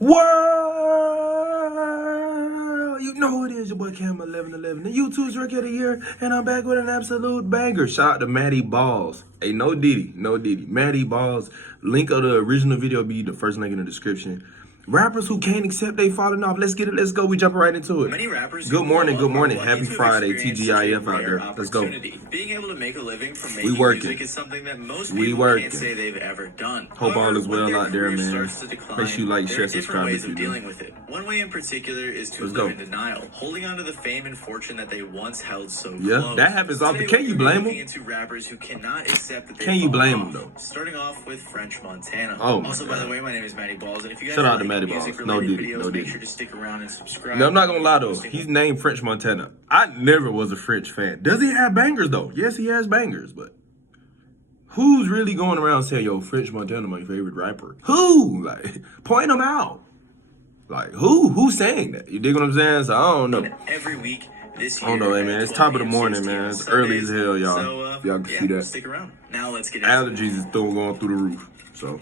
World, you know who it is, your boy Cam 1111, the YouTube's Rookie of the Year, and I'm back with an absolute banger. Shout out to Maddie Balls. Hey, no Diddy. Maddie Balls. Link of the original video be the first link in the description. Rappers who can't accept they falling off. Let's get it. Let's go. We jumping right into it. Many rappers good morning. Happy Friday. TGIF out there. Let's go. Being able to make a living from making music is something that most people can't say they've ever done. Hope all is well out there, man. Make sure you like, share, subscribe if you do. One way in particular is to live in denial, holding on to the fame and fortune that they once held so close. That happens often. Can you blame them? Into rappers who cannot accept that can you blame them though? Starting off with French Montana. Oh, also, by the way, my name is Maddie Balls, and if you guys shout out to Maddie Balls. No Diddy. make sure to stick around and subscribe. No, I'm not gonna lie though. He's named French Montana. I never was a French fan. Does he have bangers though? Yes, he has bangers, but who's really going around saying, yo, French Montana my favorite rapper? Who? Like, point them out. Like, who's saying that? You dig what I'm saying? So I don't know. Every week this year. I don't know, man. It's top of the morning, man. It's early as hell, y'all. So, y'all can see that. Stick around. Now let's get into allergies is still going through the roof. So,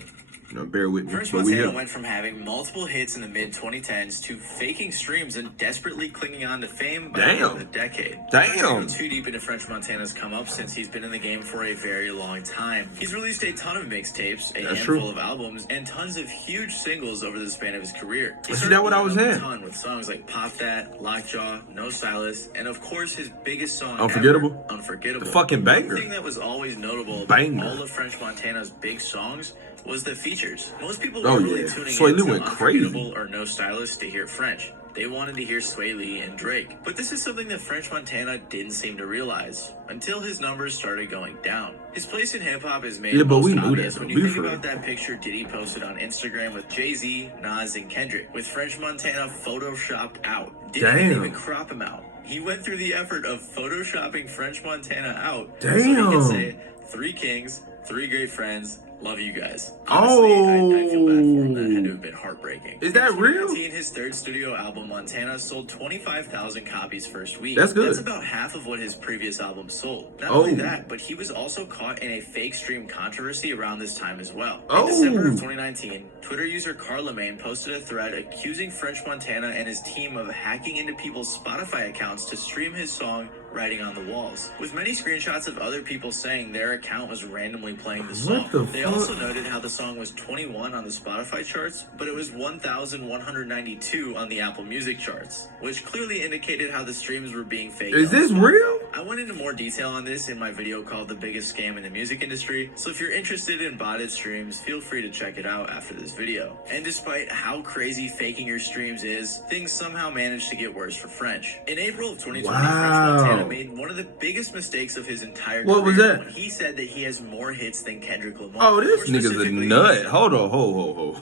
you know, bear with me. French Montana went from having multiple hits in the mid-2010s to faking streams and desperately clinging on to fame by the end of the decade. Damn. Not too deep into French Montana's come up since he's been in the game for a very long time. He's released a ton of mixtapes, a handful of albums, and tons of huge singles over the span of his career. Is that what I was saying? With songs like Pop That, Lockjaw, No Stylist, and of course his biggest song Unforgettable. Ever, Unforgettable. The fucking banger. One thing that was always notable about all of French Montana's big songs was the features. Most people were really tuning into Unforgettable or No Stylist to hear French. They wanted to hear Sway Lee and Drake. But this is something that French Montana didn't seem to realize until his numbers started going down. His place in hip-hop is made most obvious when you think about that picture Diddy posted on Instagram with Jay-Z, Nas, and Kendrick, with French Montana photoshopped out. Didn't even crop him out. He went through the effort of photoshopping French Montana out so he could say, 3 kings, 3 great friends, love you guys. Honestly, I feel bad for him. That had to have been heartbreaking. Is that real? In his third studio album, Montana sold 25,000 copies first week. That's good. That's about half of what his previous album sold. Not only that, but he was also caught in a fake stream controversy around this time as well. In December of 2019, Twitter user Carlemagne posted a thread accusing French Montana and his team of hacking into people's Spotify accounts to stream his song Writing on the Walls, with many screenshots of other people saying their account was randomly playing the song. They also noted how the song was 21 on the Spotify charts, but it was 1,192 on the Apple Music charts, which clearly indicated how the streams were being faked. Is this real? I went into more detail on this in my video called The Biggest Scam in the Music Industry, so if you're interested in botted streams, feel free to check it out after this video. And despite how crazy faking your streams is, things somehow managed to get worse for French. In April of 2020, French Montana made one of the biggest mistakes of his entire career. What was that? When he said that he has more hits than Kendrick Lamar. Oh, this nigga's a nut. Hold on,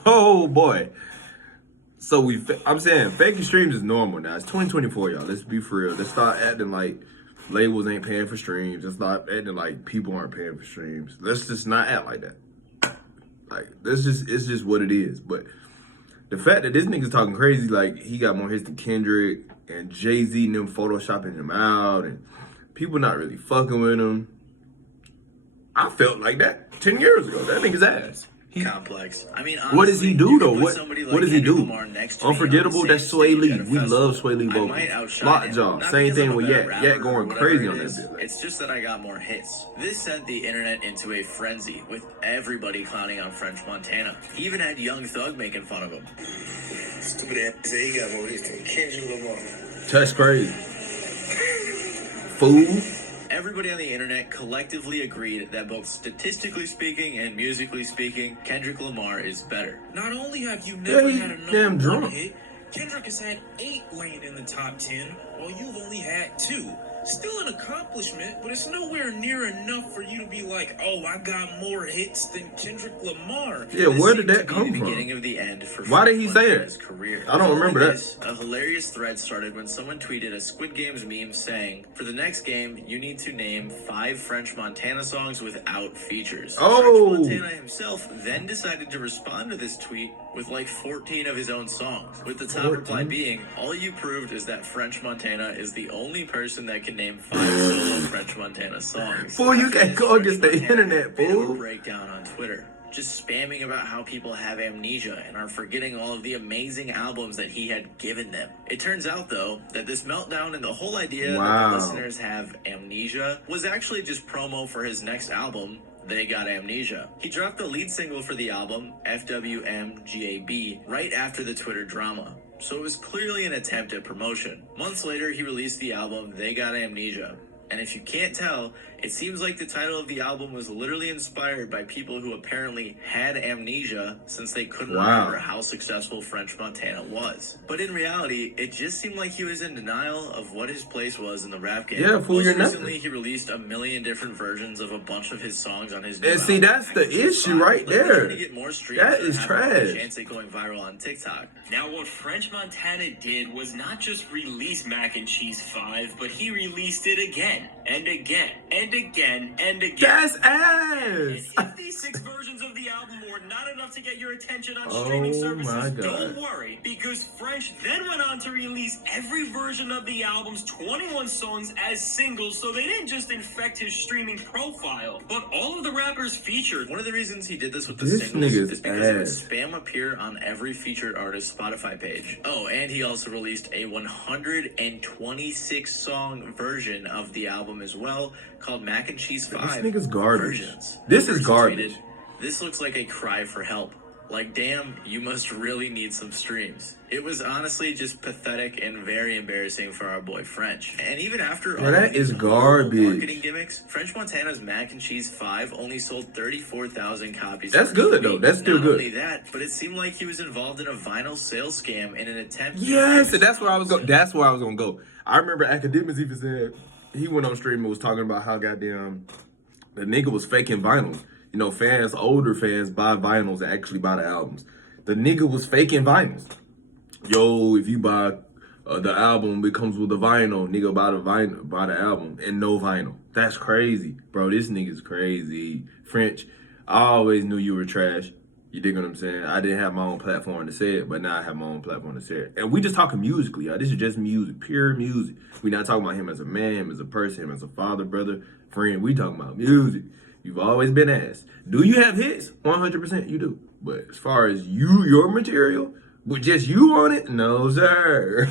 oh boy. So I'm saying faking streams is normal now. It's 2024, y'all. Let's be for real. Let's start acting like labels ain't paying for streams. Let's stop acting like people aren't paying for streams. Let's just not act like that. Like it's just what it is. But the fact that this nigga's talking crazy, like he got more hits than Kendrick and Jay-Z and them photoshopping him out and people not really fucking with him. I felt like that 10 years ago. That nigga's ass. Complex. I mean, honestly, what does he do though? What does he do? Unforgettable. That's Sway Lee. We love Sway Lee vocals. Lockjaw. Same thing with Yak going crazy on that bit. It's just that I got more hits. This sent the internet into a frenzy with everybody clowning on French Montana. He even had Young Thug making fun of him. Stupid ass. He got more hits than Kendrick Lamar. That's crazy. Fool. Everybody on the internet collectively agreed that both statistically speaking and musically speaking, Kendrick Lamar is better. Not only have you never had a number 1 hit, Kendrick has had 8 laying in the top 10, while you've only had 2. Still an accomplishment, but it's nowhere near enough for you to be like, oh, I got more hits than Kendrick Lamar. Yeah, where did that come from? Beginning of the end for why did he say it? I don't remember that. A hilarious thread started when someone tweeted a Squid Games meme saying, for the next game, you need to name 5 French Montana songs without features. Oh! French Montana himself then decided to respond to this tweet with like 14 of his own songs, with the top reply being, all you proved is that French Montana is the only person that can name 5 solo French Montana songs. Fool, you can't go against the internet, fool. Breakdown on Twitter. just spamming about how people have amnesia and are forgetting all of the amazing albums that he had given them. It turns out, though, that this meltdown and the whole idea that the listeners have amnesia was actually just promo for his next album, They Got Amnesia. He dropped the lead single for the album, FWMGAB, right after the Twitter drama. So it was clearly an attempt at promotion. Months later, he released the album, They Got Amnesia. And if you can't tell, it seems like the title of the album was literally inspired by people who apparently had amnesia since they couldn't remember how successful French Montana was. But in reality, it just seemed like he was in denial of what his place was in the rap game. Yeah, fool, you're nothing. Recently, he released a million different versions of a bunch of his songs on his new And see, album, that's the issue right there. To get more streams That is and have trash. a chance at going viral on TikTok. Now, what French Montana did was not just release Mac and Cheese 5, but he released it again, and again, and again, and again. That's And ass. if these 6 versions of the album were not enough to get your attention on streaming services, my God. don't worry, because French then went on to release every version of the album's 21 songs as singles, so they didn't just infect his streaming profile, but all of the rappers featured. One of the reasons he did this with the This singles nigga's is because it would ass. spam appear on every featured artist's Spotify page. Oh, and he also released a 126 song version of the album as well, called Mac and Cheese 5. This nigga's garbage. Versions. This One is person garbage. tweeted, "This looks like a cry for help. Like, damn, you must really need some streams." It was honestly just pathetic and very embarrassing for our boy French. And even after Bro, all that of these is garbage. marketing gimmicks, French Montana's Mac and Cheese 5 only sold 34,000 copies. That's per good, week. though. That's still Not good. only that, but it seemed like he was involved in a vinyl sales scam in an attempt. Yes, and that's where I was going. That's where I was gonna go. I remember Academics even said he went on stream and was talking about how goddamn the nigga was faking vinyls. You know, fans, older fans buy vinyls and actually buy the albums. The nigga was faking vinyls. Yo, if you buy the album, it comes with a vinyl. Nigga buy the album and no vinyl. That's crazy, bro. This nigga's crazy. French, I always knew you were trash. You dig what I'm saying? I didn't have my own platform to say it, but now I have my own platform to say it. And we just talking musically, y'all. This is just music, pure music. We not talking about him as a man, him as a person, him as a father, brother, friend. We talking about music. You've always been asked. Do you have hits? 100% you do. But as far as your material, with just you on it, no, sir.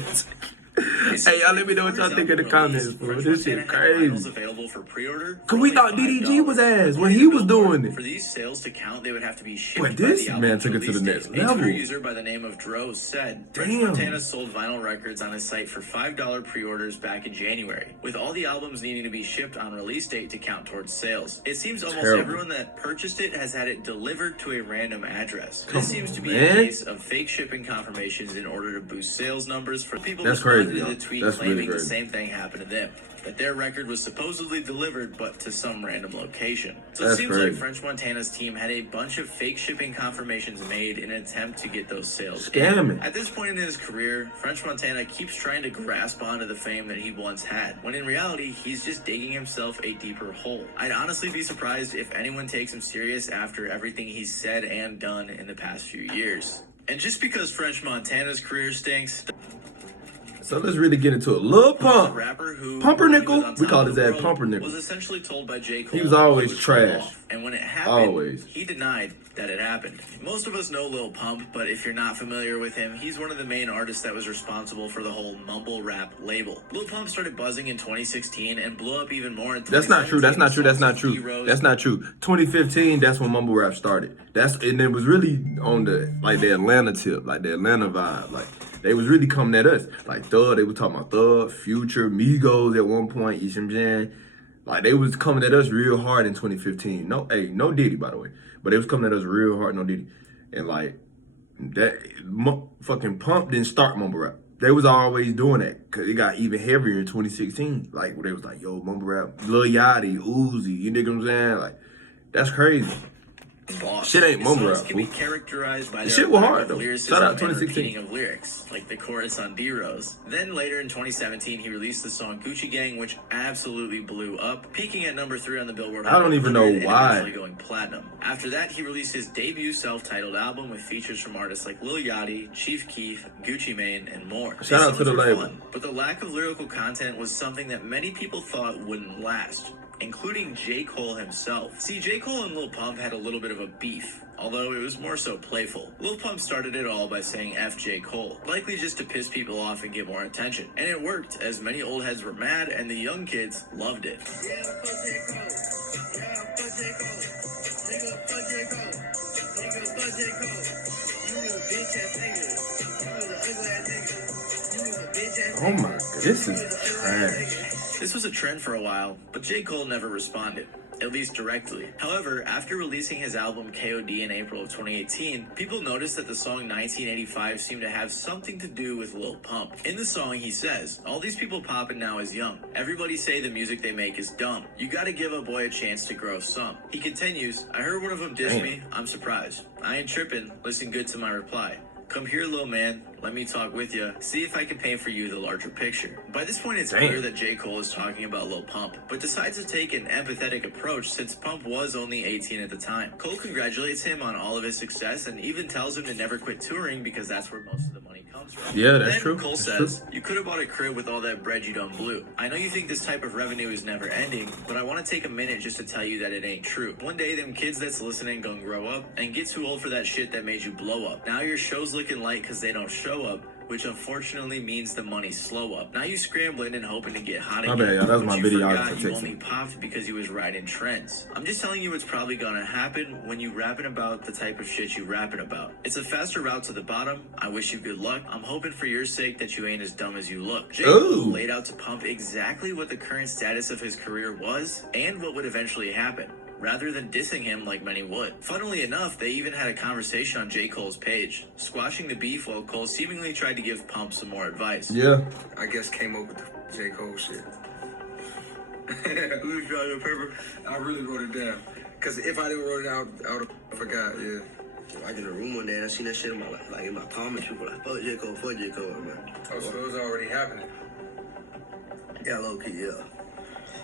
Hey, y'all let me know what y'all think in the comments, bro. This shit crazy. Available for pre-order. Cause we thought DDG was ass when he was doing it. For these sales to count, they would have to be shipped. But this by the man album's took it to the release next date. A level. Twitter user by the name of Dro said, French Damn. Montana sold vinyl records on his site for $5 pre-orders back in January, with all the albums needing to be shipped on release date to count towards sales. It seems almost Terrible. everyone that purchased it has had it delivered to a random address. Come This seems to be man. a case of fake shipping confirmations in order to boost sales numbers for people. That's responded crazy, to the y'all. tweet That's really claiming the crazy. same thing happened to them, that their record was supposedly delivered but to some random location. So it That's seems crazy. like French Montana's team had a bunch of fake shipping confirmations made in an attempt to get those sales. Scamming. At this point in his career, French Montana keeps trying to grasp onto the fame that he once had, when in reality, he's just digging himself a deeper hole. I'd honestly be surprised if anyone takes him serious after everything he's said and done in the past few years. And just because French Montana's career stinks, So let's really get into it. Lil the Pump, rapper who Pumpernickel? was on We top call of his the ass world, Pumpernickel. was essentially told by J. Cole He was that always would fall trash. off. And when it happened, Always. he denied that it happened. Most of us know Lil Pump, but if you're not familiar with him, he's one of the main artists that was responsible for the whole mumble rap label. Lil Pump started buzzing in 2016 and blew up even more in 2017. That's not true. That's not true. That's not true. Heroes. That's not true. 2015, that's when mumble rap started. And it was really on the Atlanta tip, like the Atlanta vibe. Like they was really coming at us. Like Thug, they were talking about Thug, Future, Migos at one point, you see what I'm saying? Like they was coming at us real hard in 2015. No Diddy, by the way. But they was coming at us real hard, no Diddy. And like that fucking Pump didn't start mumble rap. They was always doing that because it got even heavier in 2016. Like where they was like, yo, mumble rap, Lil Yachty, Uzi, you dig what I'm saying? Like that's crazy. Boss. Shit ain't His mumble songs rap, can be fool. characterized by The their shit was lack hard, of though. lyricism Shout out and 2016. repeating of lyrics, like the chorus on D-Rose. Then later in 2017, he released the song Gucci Gang, which absolutely blew up, peaking at number 3 on the Billboard. I don't even know 100 and why. eventually going platinum. After that, he released his debut self-titled album with features from artists like Lil Yachty, Chief Keef, Gucci Mane, and more. These Shout out to songs the were label. fun, but the lack of lyrical content was something that many people thought wouldn't last. including J. Cole himself. See, J. Cole and Lil Pump had a little bit of a beef, although it was more so playful. Lil Pump started it all by saying F J. Cole, likely just to piss people off and get more attention. And it worked, as many old heads were mad and the young kids loved it. Yeah, fuck J. Cole. Yeah, fuck J. Cole. Nigga, fuck J. Cole. Nigga, fuck J. Cole. You was a bitch ass nigga. You was an ugly ass nigga. You was a bitch ass nigga. Oh my god, this is trash. This was a trend for a while, but J. Cole never responded, at least directly. However, after releasing his album KOD in April of 2018, people noticed that the song 1985 seemed to have something to do with Lil Pump. In the song, he says, "All these people poppin' now is young. Everybody say the music they make is dumb. You gotta give a boy a chance to grow some." He continues, "I heard one of them diss me. I'm surprised. I ain't trippin'. Listen good to my reply. Come here, little man. Let me talk with you. See if I can paint for you the larger picture." By this point, it's clear that J. Cole is talking about Lil Pump, but decides to take an empathetic approach since Pump was only 18 at the time. Cole congratulates him on all of his success and even tells him to never quit touring because that's where most of the money comes from. Yeah, that's Then true. Cole says, "You could have bought a crib with all that bread you done blew. I know you think this type of revenue is never ending, but I want to take a minute just to tell you that it ain't true. One day, them kids that's listening gonna grow up and get too old for that shit that made you blow up. Now your show's looking light because they don't show up, which unfortunately means the money slow up. Now you scrambling and hoping to get hot again. My bad, y'all. That was but my you video. forgot you only popped because you was riding trends. I'm just telling you what's probably gonna happen when you rapping about the type of shit you rapping about. It's a faster route to the bottom. I wish you good luck. I'm hoping for your sake that you ain't as dumb as you look." J. Cole laid out to Pump exactly what the current status of his career was and what would eventually happen, rather than dissing him like many would. Funnily enough, they even had a conversation on J. Cole's page, squashing the beef while Cole seemingly tried to give Pump some more advice. Yeah. I guess came up with the J. Cole shit. Who's drawing the paper? I really wrote it down. Because if I didn't wrote it out, I would have forgot, yeah. I get in a room one day and I seen that shit in my life, like in my comments, people like, fuck J. Cole, man. Oh, so it was already happening. Yeah, low key, yeah.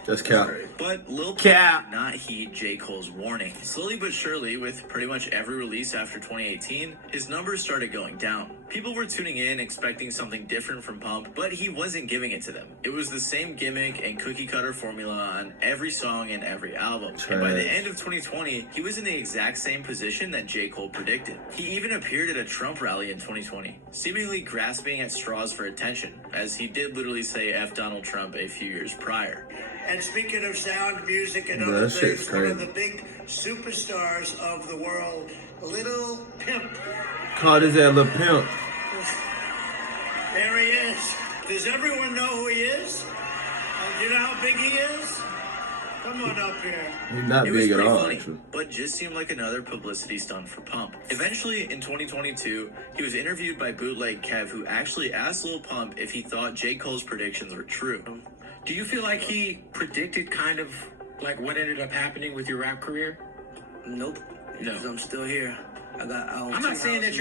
That's cap. But Lil Pump did not heed J. Cole's warning. Slowly but surely, with pretty much every release after 2018, his numbers started going down. People were tuning in expecting something different from Pump, but he wasn't giving it to them. It was the same gimmick and cookie cutter formula on every song and every album. And by the end of 2020, he was in the exact same position that J. Cole predicted. He even appeared at a Trump rally in 2020, seemingly grasping at straws for attention, as he did literally say F Donald Trump a few years prior. And speaking of sound, music, and Yeah, other that shit's things, one of crazy. the big superstars of the world, Lil Pimp. Call this that Lil Pimp. There he is. Does everyone know who he is? Do you know how big he is? Come on up here. He's not It was big at pretty all, funny, actually. but just seemed like another publicity stunt for Pump. Eventually, in 2022, he was interviewed by Bootleg Kev, who actually asked Lil Pump if he thought J. Cole's predictions were true. Do you feel like he predicted kind of like what ended up happening with your rap career? Nope. No. Because I'm still here. I'm not saying that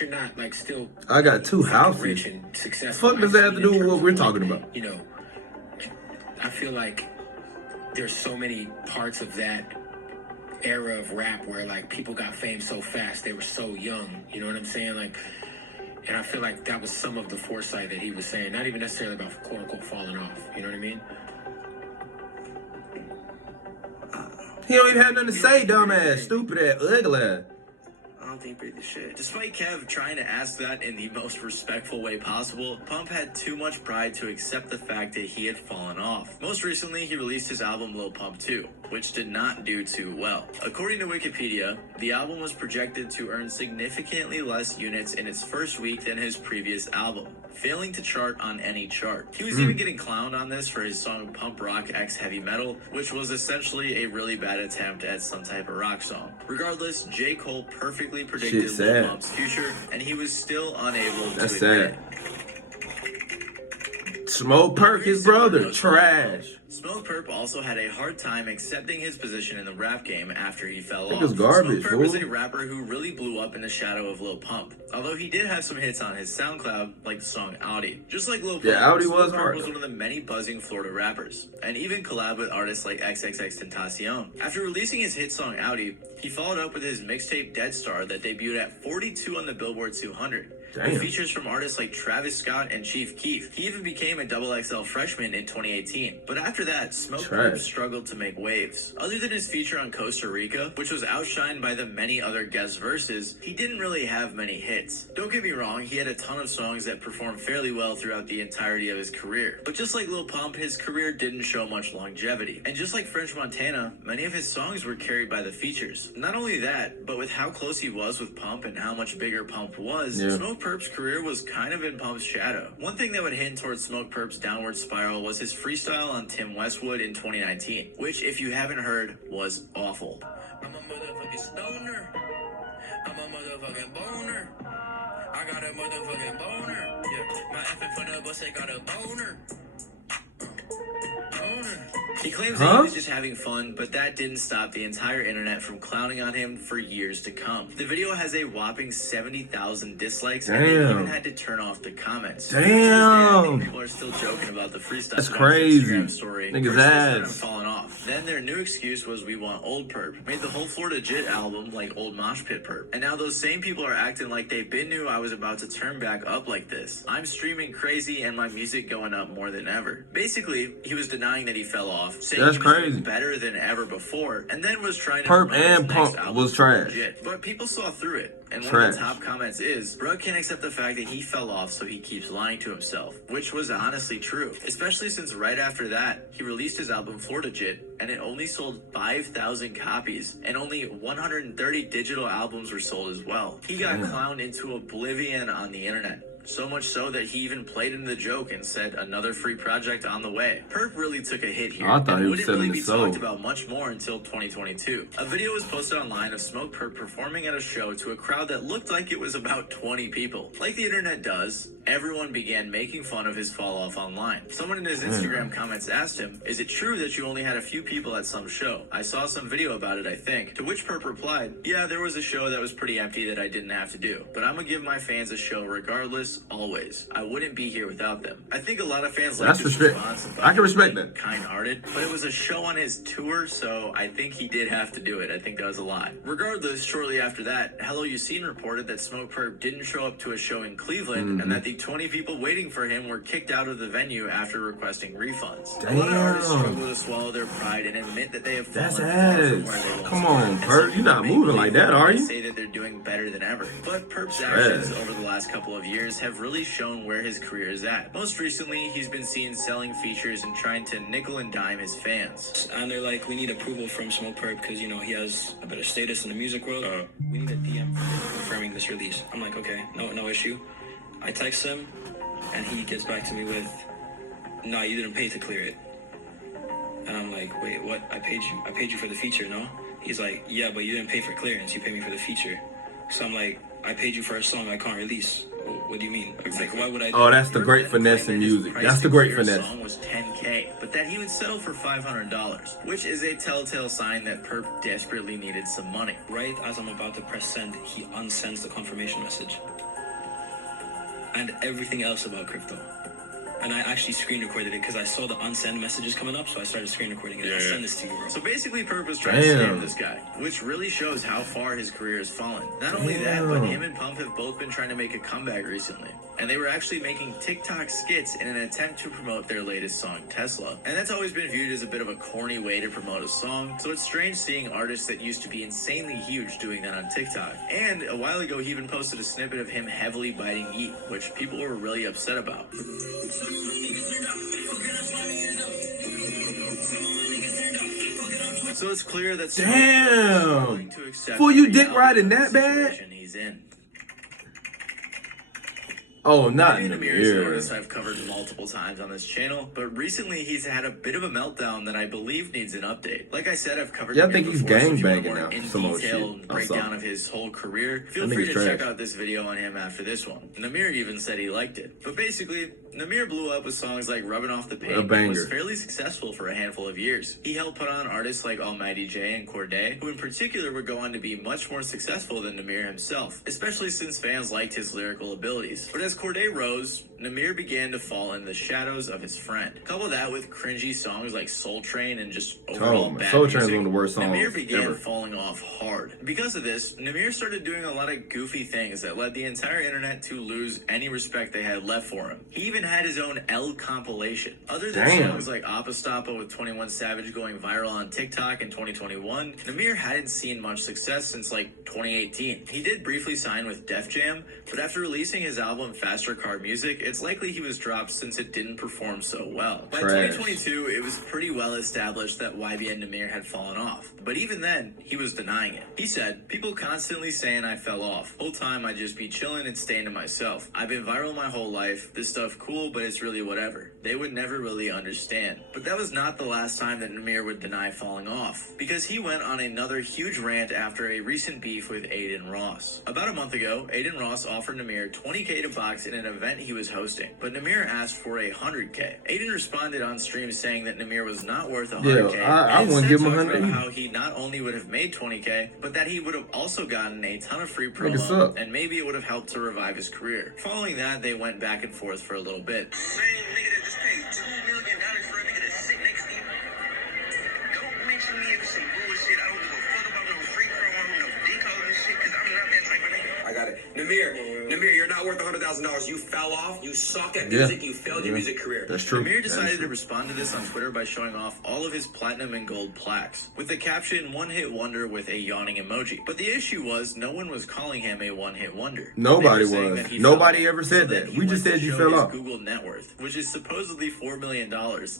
you're not like still. I got two rich houses. and successful. Fuck does that have to do with what we're talking about? You know, I feel like there's so many parts of that era of rap where like people got fame so fast, they were so young. You know what I'm saying? Like, and I feel like that was some of the foresight that he was saying, not even necessarily about quote unquote falling off. You know what I mean? He don't even have nothing to say, dumbass, stupid ass, ugly ass. I don't think pretty shit. Despite Kev trying to ask that in the most respectful way possible, Pump had too much pride to accept the fact that he had fallen off. Most recently, he released his album Lil Pump 2, which did not do too well. According to Wikipedia, the album was projected to earn significantly less units in its first week than his previous album, failing to chart on any chart. He was even getting clowned on this for his song Pump Rock X Heavy Metal, which was essentially a really bad attempt at some type of rock song. Regardless, J. Cole perfectly predicted Lil Pump's future, and he was still unable to admit it. SmokePurpp, his brother, trash. SmokePurpp also had a hard time accepting his position in the rap game after he fell off. Nigga's garbage, SmokePurpp is fool. a rapper who really blew up in the shadow of Lil Pump, although he did have some hits on his SoundCloud, like the song Audi. Just like Lil Pump, Yeah, Audi was SmokePurpp hard, was though. one of the many buzzing Florida rappers, and even collabed with artists like XXXTentacion. After releasing his hit song Audi, he followed up with his mixtape Dead Star that debuted at 42 on the Billboard 200. with features from artists like Travis Scott and Chief Keef. He even became a XXL freshman in 2018. But after that, SmokePurpp struggled to make waves. Other than his feature on Costa Rica, which was outshined by the many other guest verses, he didn't really have many hits. Don't get me wrong, he had a ton of songs that performed fairly well throughout the entirety of his career. But just like Lil Pump, his career didn't show much longevity. And just like French Montana, many of his songs were carried by the features. Not only that, but with how close he was with Pump and how much bigger Pump was, SmokePurpp's career was kind of in Pump's shadow. One thing that would hint towards SmokePurpp's downward spiral was his freestyle on Tim Westwood in 2019, which, if you haven't heard, was awful. I'm a motherfucking stoner. I'm a motherfucking boner. I got a motherfucking boner. Yeah, my effing for the bus, I got a boner. He claims that he was just having fun, but that didn't stop the entire internet from clowning on him for years to come. The video has a whopping 70,000 dislikes, and they even had to turn off the comments. Damn! People are still joking about the freestyle. That's crazy. Instagram story. Niggas ass. Falling off. Then their new excuse was "We Want Old Purpp." Made the whole Florida Jit album like Old Mosh Pit Purpp. And now those same people are acting like they knew I was about to turn back up like this. I'm streaming crazy and my music going up more than ever. Basically, he was denying that he fell off, saying that's he was crazy. Better than ever before, and then was trying to Purpp and Pump was trash. But people saw through it. And one of the top comments is, "Bro can't accept the fact that he fell off, so he keeps lying to himself," which was honestly true, especially since right after that, he released his album Florida Jit, and it only sold 5,000 copies, and only 130 digital albums were sold as well. He got clowned into oblivion on the internet. So much so that he even played into the joke and said another free project on the way. Purpp really took a hit here. I thought he was wouldn't selling really the be soul. talked about much more until 2022. A video was posted online of SmokePurpp performing at a show to a crowd that looked like it was about 20 people. Like the internet does, everyone began making fun of his fall off online. Someone in his Instagram comments asked him, "Is it true that you only had a few people at some show? I saw some video about it, I think." To which Purpp replied, "Yeah, there was a show that was pretty empty that I didn't have to do. But I'm gonna give my fans a show regardless, always. I wouldn't be here without them." I think a lot of fans like this response. I can respect that. Kind-hearted, but it was a show on his tour, so I think he did have to do it. I think that was a lie. Regardless, shortly after that, Hello Yassine reported that SmokePurpp didn't show up to a show in Cleveland, and that the 20 people waiting for him were kicked out of the venue after requesting refunds. Damn. A lot of artists struggle to swallow their pride and admit that they have fallen That's far from where they ass. once Come were. on, And Purpp. some You're not people moving like that, are you? say that they're doing better than ever. But Purpp's actions over the last couple of years have really shown where his career is at. Most recently, he's been seen selling features and trying to nickel and dime his fans. And they're like, "We need approval from SmokePurpp because, you know, he has a better status in the music world. We need a DM confirming this release." I'm like, okay, no issue. I text him, and he gets back to me with, "No, you didn't pay to clear it." And I'm like, "Wait, what? I paid you for the feature, no?" He's like, "Yeah, but you didn't pay for clearance. You paid me for the feature." So I'm like, "I paid you for a song I can't release. What do you mean? Like, why would I?" Oh, that's the great finesse in music. That's the great finesse. Song was $10K, but that he would settle for $500, which is a telltale sign that Purpp desperately needed some money. Right as I'm about to press send, he unsends the confirmation message and everything else about crypto. And I actually screen recorded it because I saw the unsend messages coming up, so I started screen recording it. I'll send this to you, bro. So basically, Purpp was trying to scam this guy, which really shows how far his career has fallen. Not only that, but him and Pump have both been trying to make a comeback recently. And they were actually making TikTok skits in an attempt to promote their latest song, Tesla. And that's always been viewed as a bit of a corny way to promote a song, so it's strange seeing artists that used to be insanely huge doing that on TikTok. And a while ago, he even posted a snippet of him heavily biting yeet, which people were really upset about. So it's clear that damn, fool, you dick riding that bad? He's in. Oh, not YBN Nahmir is an artist Nahmir. I've covered multiple times on this channel, but recently he's had a bit of a meltdown that I believe needs an update. Like I said, I've covered Yeah, I Nahmir think he's before, so if you want gangbanging more now. in Some more detail shit. and I breakdown saw. of his whole career, feel That free nigga's to check trash. out this video on him after this one. Nahmir even said he liked it. But basically, Nahmir blew up with songs like Rubbing Off the Paint and was fairly successful for a handful of years. He helped put on artists like Almighty J and Corday, who in particular would go on to be much more successful than Nahmir himself, especially since fans liked his lyrical abilities. But as as Corday rose, Nahmir began to fall in the shadows of his friend. Couple that with cringy songs like Soul Train and just overall bad Soul music, Train's one of the worst songs Nahmir began ever. falling off hard. Because of this, Nahmir started doing a lot of goofy things that led the entire internet to lose any respect they had left for him. He even had his own L compilation. Other than songs like Apostapa with 21 Savage going viral on TikTok in 2021, Nahmir hadn't seen much success since like 2018. He did briefly sign with Def Jam, but after releasing his album Faster Car Music, it's likely he was dropped since it didn't perform so well. By 2022, it was pretty well established that YBN Nahmir had fallen off, but even then, he was denying it. He said, "People constantly saying I fell off. Whole time I just be chilling and staying to myself. I've been viral my whole life. This stuff cool, but it's really whatever. They would never really understand." But that was not the last time that Nahmir would deny falling off, because he went on another huge rant after a recent beef with Aiden Ross. About a month ago, Aiden Ross offered Nahmir $20K to box in an event he was hosting, but Nahmir asked for $100K. Aiden responded on stream saying that Nahmir was not worth $100K. I wouldn't give him $100. How he not only would have made $20K, but that he would have also gotten a ton of free promo, and maybe it would have helped to revive his career. Following that, they went back and forth for a little bit. Same nigga that just paid $2 million for a nigga to sit next to you. Don't mention me if some bullshit. I don't give a fuck about no free promo, no dick holding shit, because I'm not that type of nigga. I got it. Nahmir, you're not worth $100,000. You fell off. You suck at music. You failed your music career. That's true. Nahmir decided to respond to this on Twitter by showing off all of his platinum and gold plaques, with the caption "one-hit wonder" with a yawning emoji. But the issue was, no one was calling him a one-hit wonder. Nobody was. Nobody ever said that. We just said you fell off. Google net worth, which is supposedly $4 million.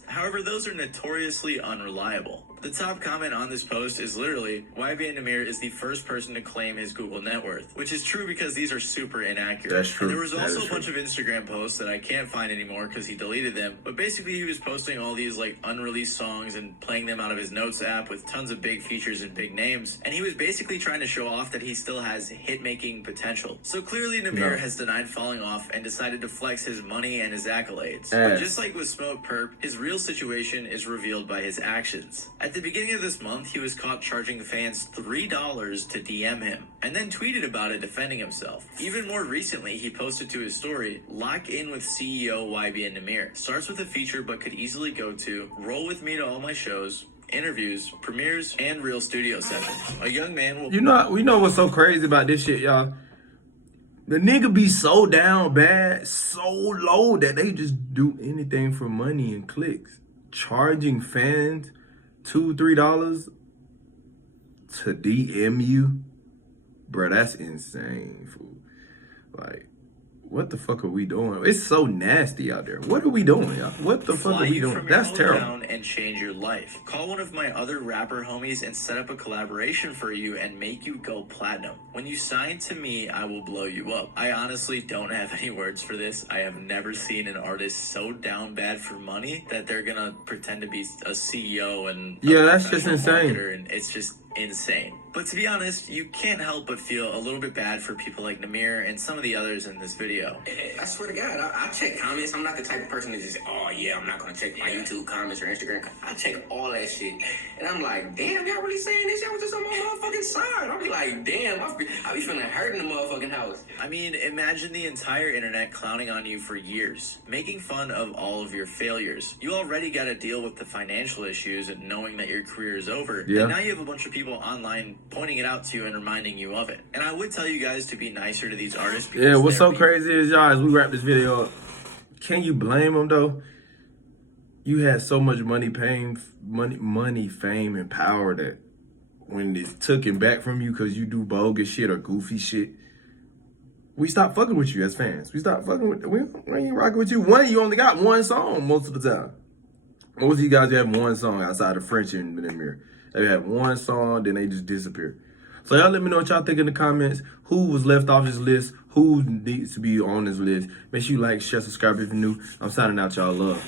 However, those are notoriously unreliable. The top comment on this post is literally, "YBN Nahmir is the first person to claim his Google net worth," which is true because these are super inaccurate. That's true. And there was also a bunch of Instagram posts that I can't find anymore because he deleted them, but basically he was posting all these like unreleased songs and playing them out of his notes app with tons of big features and big names, and he was basically trying to show off that he still has hit-making potential. So clearly Nahmir has denied falling off and decided to flex his money and his accolades. But just like with SmokePurpp, his real situation is revealed by his actions. At the beginning of this month, he was caught charging fans $3 to DM him, and then tweeted about it defending himself. Even more recently, he posted to his story, "Lock in with CEO YBN Nahmir. Starts with a feature but could easily go to roll with me to all my shows, interviews, premieres, and real studio sessions. A young man will..." We know what's so crazy about this shit, y'all? The nigga be so down bad, so low that they just do anything for money and clicks. Charging fans $2-3 to DM you, bro, that's insane, fool. Like, what the fuck are we doing? It's so nasty out there. What are we doing, y'all? What the fuck are we doing? That's terrible. And change your life. Call one of my other rapper homies and set up a collaboration for you and make you go platinum. When you sign to me, I will blow you up. I honestly don't have any words for this. I have never seen an artist so down bad for money that they're gonna pretend to be a CEO and that's just insane. And it's just insane. But to be honest, you can't help but feel a little bit bad for people like Nahmir and some of the others in this video. I swear to God, I check comments. I'm not the type of person that just, oh yeah, I'm not gonna check my YouTube comments or Instagram. I check all that shit, and I'm like, damn, y'all really saying this? Y'all was just on my motherfucking side. I'll be like, damn, I be feeling hurt in the motherfucking house. I mean, imagine the entire internet clowning on you for years, making fun of all of your failures. You already got to deal with the financial issues and knowing that your career is over. And now you have a bunch of people online pointing it out to you and reminding you of it. And I would tell you guys to be nicer to these artists. Yeah, what's so crazy is, y'all, as we wrap this video up, can you blame them though? You had so much money, fame, and power that when it's taken back from you because you do bogus shit or goofy shit, we stop fucking with you as fans. We stop fucking with, we ain't rocking with you. You only got one song most of the time. Most of you guys have one song outside of French and Nahmir. They have one song, then they just disappear. So y'all let me know what y'all think in the comments. Who was left off this list? Who needs to be on this list? Make sure you like, share, subscribe if you're new. I'm signing out, y'all. Love.